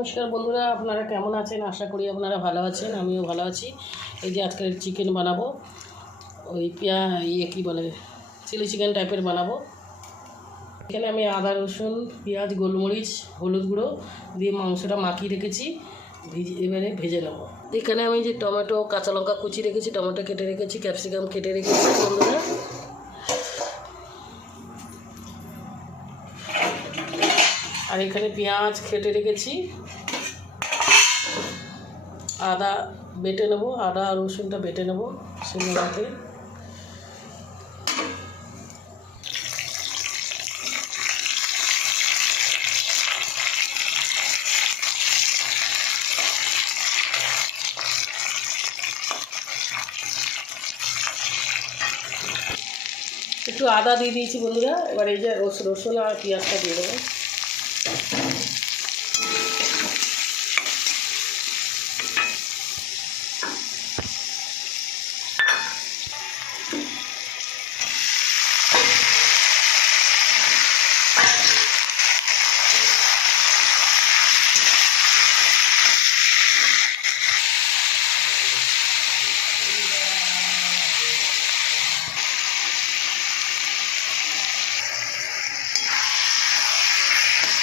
নমস্কার বন্ধুরা, আপনারা কেমন আছেন? আশা করি আপনারা ভালো আছেন, আমিও ভালো আছি। এই যে আজকে চিকেন বানাবো, ওই কী বলে চিলি চিকেন টাইপের বানাবো। এখানে আমি আদা রসুন পেঁয়াজ গোলমরিচ হলুদ গুঁড়ো দিয়ে মাংসটা মাখিয়ে রেখেছি, এবারে ভেজে নেবো। এখানে আমি যে টমেটো কাঁচা লঙ্কা কুচি রেখেছি, টমেটো কেটে রেখেছি, ক্যাপসিকাম কেটে রেখেছি বন্ধুরা। আর এখানে পেঁয়াজ কেটে রেখেছি, আদা বেটে নেবো, আদা আর রসুনটা বেটে নেবো শিলনোড়াতে। একটু আদা দিয়ে দিয়েছি বন্ধুরা। এবার এই যে রসুন আর পেঁয়াজটা দিয়ে দেবো।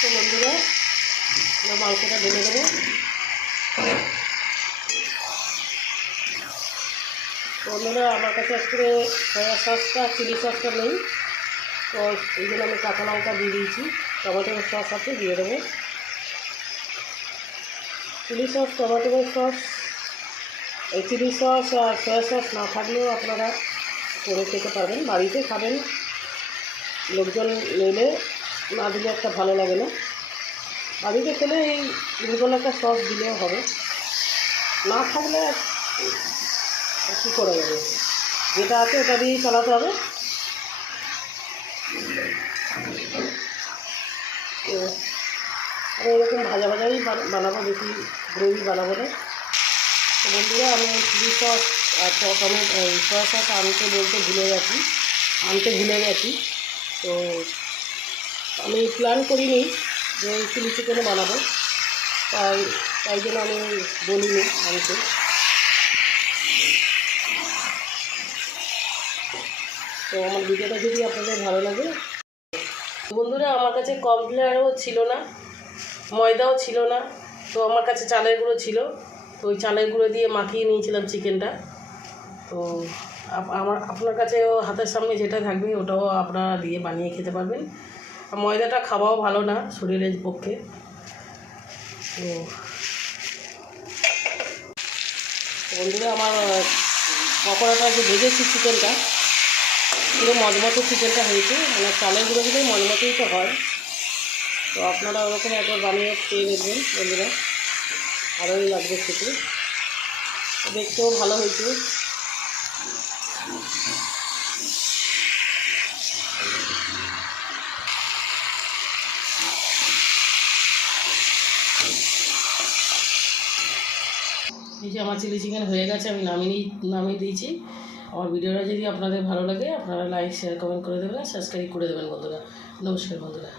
তো বন্ধুরা মাংসটা ঢেলে দেবো। বন্ধুরা আমার কাছে আজকে সয়া সসটা চিলি সসটা নেই, তো এই জন্য আমি কাঁচা লঙ্কা দিয়ে দিয়েছি, টমেটো সস সাথে দিয়ে দেবো। চিলি সস টমেটো সস, এই চিলি সস আর সয়া সস না থাকলেও আপনারা করে খেতে পারবেন, বাড়িতে খাবেন। লোকজন নিলে না দিলে একটা ভালো লাগে না, বাড়িতে খেলে এই দুজন একটা সস দিলেও হবে, না থাকলে কী করা যাবে, যেটা আছে ওটা দিয়েই চালাতে হবে। আমি এরকম ভাজা ভাজাই বানাবো, বেশি গ্রেভি বানাবো না। তো বন্ধুরা আমি চিলি সস আর টমেটো সয়া সস আনতে ভুলে গেছি। তো আমি প্ল্যান করিনি যে চিলি চিকেনও বানাবো, তাই জন্য আমি বলিনি আনতে। তো আমার ভিডিওটা যদি আপনাদের ভালো লাগে, বন্ধুরা আমার কাছে কর্নফ্লাওয়ারও ছিল না, ময়দাও ছিল না, তো আমার কাছে চালের গুঁড়ো ছিল। তো ওই চালের গুঁড়ো দিয়ে মাখিয়ে নিয়েছিলাম চিকেনটা। তো আপনার কাছে হাতের সামনে যেটা থাকবে ওটাও আপনারা দিয়ে বানিয়ে খেতে পারবেন। ময়দাটা খাওয়াও ভালো না শরীরের পক্ষে। তো বন্ধুরা আমার পকোড়াটা যে ভেজেছি চিকেনটা, পুরো মজমতো চিকেনটা হয়েছে, মানে চালের গুঁড়ো দিলেই মজমতোই তো হয়। তো আপনারা ওরকম একবার বানিয়ে খেয়ে দেখবেন বন্ধুরা, ভালোই লাগবে খেতে, দেখতেও ভালো হয়েছে। এই যে আমার চিলি চিকেন হয়ে গেছে, আমি নামিয়ে দিয়েছি। আমার ভিডিওটা যদি আপনাদের ভালো লাগে আপনারা লাইক শেয়ার কমেন্ট করে দেবেন, সাবস্ক্রাইব করে দেবেন বন্ধুরা। নমস্কার বন্ধুরা।